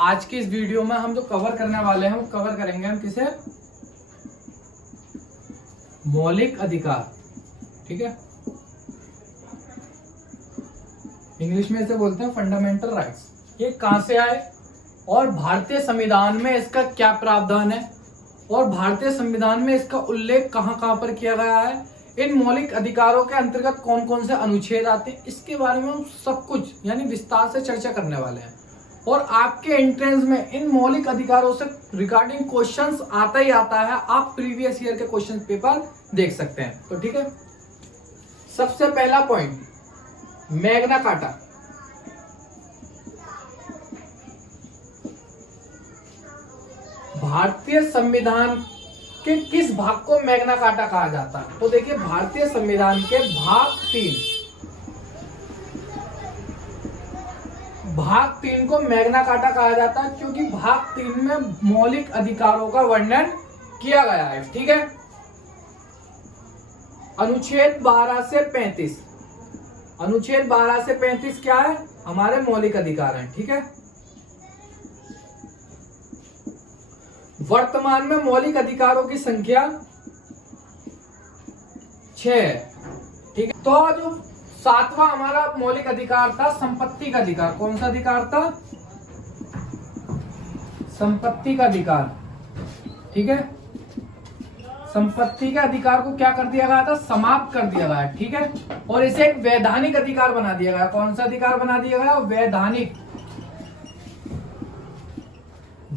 आज की इस वीडियो में हम जो कवर करने वाले हैं वो कवर करेंगे हम किसे, मौलिक अधिकार। ठीक है, इंग्लिश में इसे बोलते हैं फंडामेंटल राइट्स। ये कहां से आए और भारतीय संविधान में इसका क्या प्रावधान है और भारतीय संविधान में इसका उल्लेख कहां कहां पर किया गया है, इन मौलिक अधिकारों के अंतर्गत कौन कौन से अनुच्छेद आते हैं, इसके बारे में हम सब कुछ यानी विस्तार से चर्चा करने वाले हैं। और आपके एंट्रेंस में इन मौलिक अधिकारों से रिगार्डिंग क्वेश्चंस आता ही आता है, आप प्रीवियस ईयर के क्वेश्चन पेपर देख सकते हैं। तो ठीक है, सबसे पहला पॉइंट मैग्ना कार्टा। भारतीय संविधान के किस भाग को मैग्ना कार्टा कहा जाता है? तो देखिए, भारतीय संविधान के भाग 3 को मैग्ना कार्टा कहा जाता है, क्योंकि भाग 3 में मौलिक अधिकारों का वर्णन किया गया है। ठीक है, अनुच्छेद 12 से 35, अनुच्छेद 12 से 35 क्या है? हमारे मौलिक अधिकार हैं। ठीक है, वर्तमान में मौलिक अधिकारों की संख्या 6 है। ठीक है, तो जो 7वां हमारा मौलिक अधिकार था संपत्ति का अधिकार। कौन सा अधिकार था? संपत्ति का अधिकार। ठीक है, संपत्ति के अधिकार को क्या कर दिया गया था? समाप्त कर दिया गया। ठीक है, और इसे एक वैधानिक अधिकार बना दिया गया। कौन सा अधिकार बना दिया गया?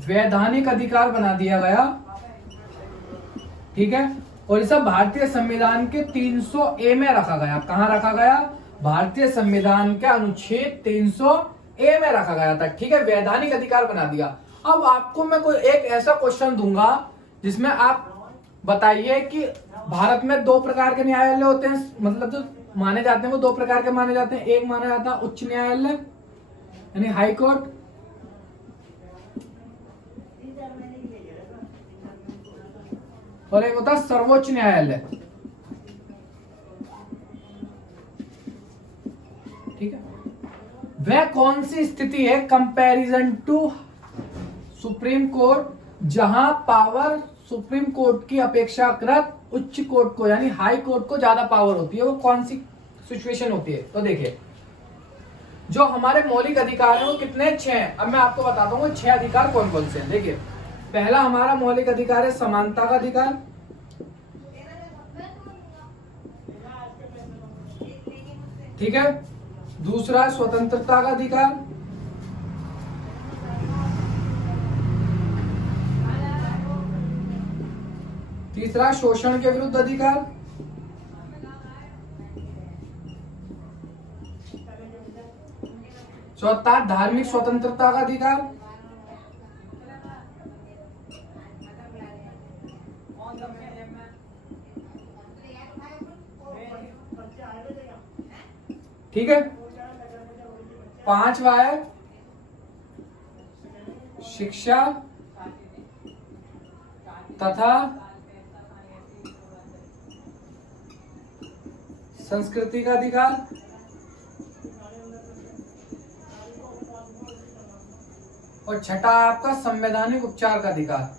वैधानिक अधिकार बना दिया गया। ठीक है, और इसे भारतीय संविधान के 300A में रखा गया। कहां रखा गया? भारतीय संविधान के अनुच्छेद 300A में रखा गया था। ठीक है, वैधानिक अधिकार बना दिया। अब आपको मैं कोई एक ऐसा क्वेश्चन दूंगा जिसमें आप बताइए कि भारत में 2 प्रकार के न्यायालय होते हैं, मतलब जो माने जाते हैं वो 2 प्रकार के माने जाते हैं। एक माना जाता है उच्च न्यायालय यानी हाई कोर्ट, और एक होता है सर्वोच्च न्यायालय। ठीक है, वह कौन सी स्थिति है कंपैरिजन टू सुप्रीम कोर्ट जहां पावर सुप्रीम कोर्ट की अपेक्षाकृत उच्च कोर्ट को यानी हाई कोर्ट को ज्यादा पावर होती है? वो कौन सी सिचुएशन होती है? तो देखिए, जो हमारे मौलिक अधिकार हैं वो कितने? 6 हैं। अब मैं आपको बताता हूँ 6 अधिकार कौन कौन से हैं। देखिए, पहला हमारा मौलिक अधिकार है समानता का अधिकार। ठीक है, दूसरा स्वतंत्रता का अधिकार, तीसरा शोषण के विरुद्ध अधिकार, चौथा धार्मिक स्वतंत्रता का अधिकार, ठीक है, 5वां है शिक्षा तथा संस्कृति का अधिकार, और छठा आपका संवैधानिक उपचार का अधिकार।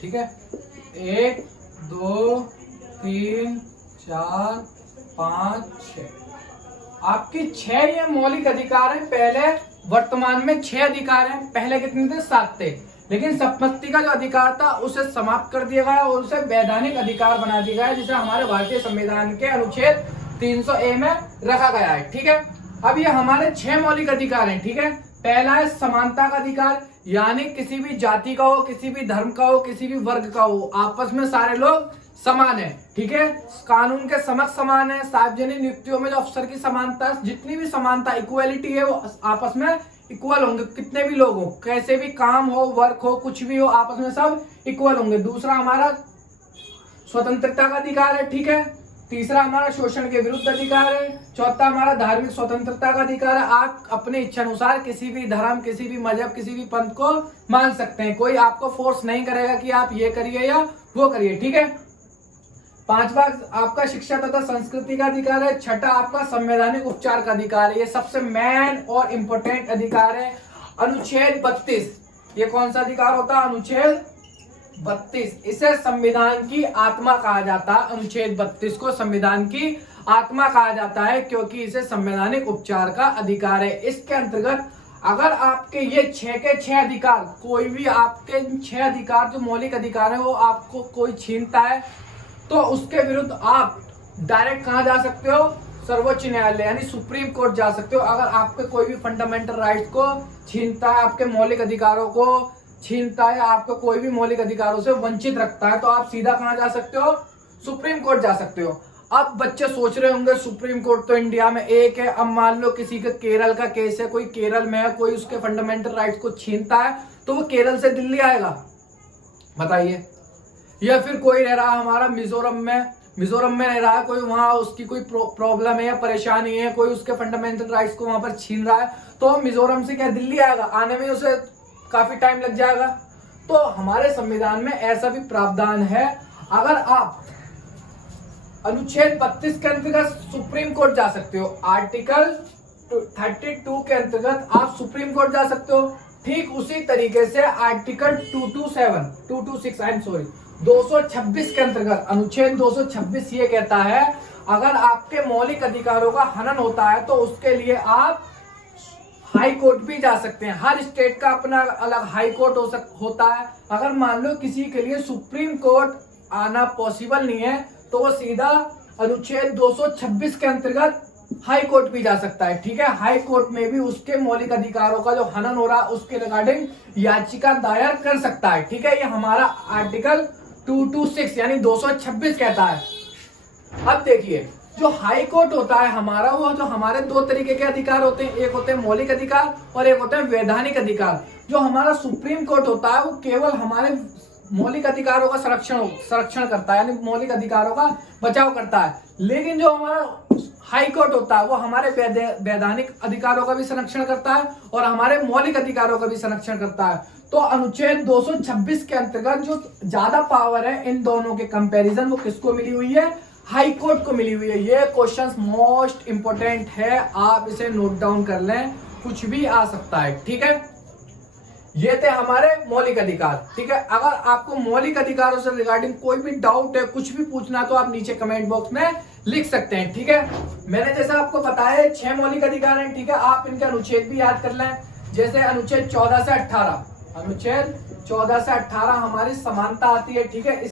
ठीक है, 1 2 3 4 5 6 आपके 6 ये मौलिक अधिकार हैं। पहले वर्तमान में 6 अधिकार हैं, पहले कितने थे? 7 थे, लेकिन संपत्ति का जो अधिकार था उसे समाप्त कर दिया गया और उसे वैधानिक अधिकार बना दिया गया, जिसे हमारे भारतीय संविधान के अनुच्छेद 300A में रखा गया है। ठीक है, अब ये हमारे 6 मौलिक अधिकार हैं। ठीक है, पहला है समानता का अधिकार, यानी किसी भी जाति का हो, किसी भी धर्म का हो, किसी भी वर्ग का हो, आपस में सारे लोग समान है। ठीक है, कानून के समक्ष समान है। सार्वजनिक नियुक्तियों में जो अफसर की समानता, जितनी भी समानता इक्वालिटी है, वो आपस में इक्वल होंगे। कितने भी लोग हो, कैसे भी काम हो, वर्क हो, कुछ भी हो, आपस में सब इक्वल होंगे। दूसरा हमारा स्वतंत्रता का अधिकार है। ठीक है, तीसरा हमारा शोषण के विरुद्ध अधिकार है। चौथा हमारा धार्मिक स्वतंत्रता का अधिकार है। आप अपने इच्छा अनुसार किसी भी धर्म, किसी भी मजहब, किसी भी पंथ को मान सकते हैं। कोई आपको फोर्स नहीं करेगा कि आप ये करिए या वो करिए, ठीक है। पांचवा आपका शिक्षा तथा संस्कृति का अधिकार है। छठा आपका संवैधानिक उपचार का अधिकार है। ये सबसे मेन और इम्पोर्टेंट अधिकार है। अनुच्छेद 32, ये कौन सा अधिकार होता है? अनुच्छेद 32, इसे संविधान की आत्मा कहा जाता है। अनुच्छेद 32 को संविधान की आत्मा कहा जाता है क्योंकि इसे संवैधानिक उपचार का अधिकार है। इसके अंतर्गत अगर आपके ये 6 के 6 अधिकार, कोई भी आपके 6 अधिकार जो मौलिक अधिकार है वो आपको कोई छीनता है तो उसके विरुद्ध आप डायरेक्ट कहाँ जा सकते हो? सर्वोच्च न्यायालय यानी सुप्रीम कोर्ट जा सकते हो। अगर आपके कोई भी फंडामेंटल राइट्स को छीनता है, आपके मौलिक अधिकारों को छीनता है, आपको कोई भी मौलिक अधिकारों से वंचित रखता है तो आप सीधा कहाँ जा सकते हो? सुप्रीम कोर्ट जा सकते हो। अब बच्चे सोच रहे होंगे सुप्रीम कोर्ट तो इंडिया में एक है। अब मान लो किसी का केरल का केस है, कोई केरल में है, कोई उसके फंडामेंटल राइट्स को छीनता है तो वो केरल से दिल्ली आएगा, बताइए। या फिर कोई रह रहा हमारा मिजोरम में रह रहा है, कोई वहां उसकी कोई प्रॉब्लम है या परेशानी है, कोई उसके फंडामेंटल राइट्स को वहां पर छीन रहा है तो मिजोरम से क्या दिल्ली आएगा? आने में उसे काफी टाइम लग जाएगा। तो हमारे संविधान में ऐसा भी प्रावधान है, अगर आप अनुच्छेद 32 के अंतर्गत सुप्रीम कोर्ट जा सकते हो। आर्टिकल 32 के अंतर्गत आप सुप्रीम कोर्ट जा सकते हो। ठीक उसी तरीके से आर्टिकल 226 के अंतर्गत अनुच्छेद 226 ये कहता है अगर आपके मौलिक अधिकारों का हनन होता है तो उसके लिए आप हाई कोर्ट भी जा सकते हैं। हर स्टेट का अपना अलग हाई कोर्ट होता है। अगर मान लो किसी के लिए सुप्रीम कोर्ट आना पॉसिबल नहीं है तो वो सीधा अनुच्छेद 226 के अंतर्गत हाई कोर्ट भी जा सकता है, ठीक है। हाई कोर्ट में भी उसके मौलिक अधिकारों का जो हनन हो रहा है उसके रिगार्डिंग याचिका दायर कर सकता है, ठीक है। ये हमारा आर्टिकल 226 यानी 226 कहता है। अब देखिए जो हाई कोर्ट होता है हमारा, वो जो हमारे दो तरीके के अधिकार होते हैं, एक होते हैं मौलिक अधिकार और एक होते हैं वैधानिक अधिकार। जो हमारा सुप्रीम कोर्ट होता है वो केवल हमारे मौलिक अधिकारों का संरक्षण करता है यानी मौलिक अधिकारों का बचाव करता है। लेकिन जो हमारा हाई कोर्ट होता है वो हमारे वैधानिक अधिकारों का भी संरक्षण करता है और हमारे मौलिक अधिकारों का भी संरक्षण करता है। तो अनुच्छेद 226 के अंतर्गत जो ज्यादा पावर है इन दोनों के कंपैरिजन वो किसको मिली हुई है? हाई कोर्ट को मिली हुई है। ये क्वेश्चन मोस्ट इंपोर्टेंट है, आप इसे नोट डाउन कर लें, कुछ भी आ सकता है, ठीक है। ये थे हमारे मौलिक अधिकार, ठीक है। अगर आपको मौलिक अधिकारों से रिगार्डिंग कोई भी डाउट है, कुछ भी पूछना तो आप नीचे कमेंट बॉक्स में लिख सकते हैं, ठीक है। मैंने जैसा आपको बताया 6 मौलिक अधिकार हैं, ठीक है। आप इनके अनुच्छेद भी याद कर लें, जैसे अनुच्छेद 14 से 18 हमारी समानता आती है, ठीक है।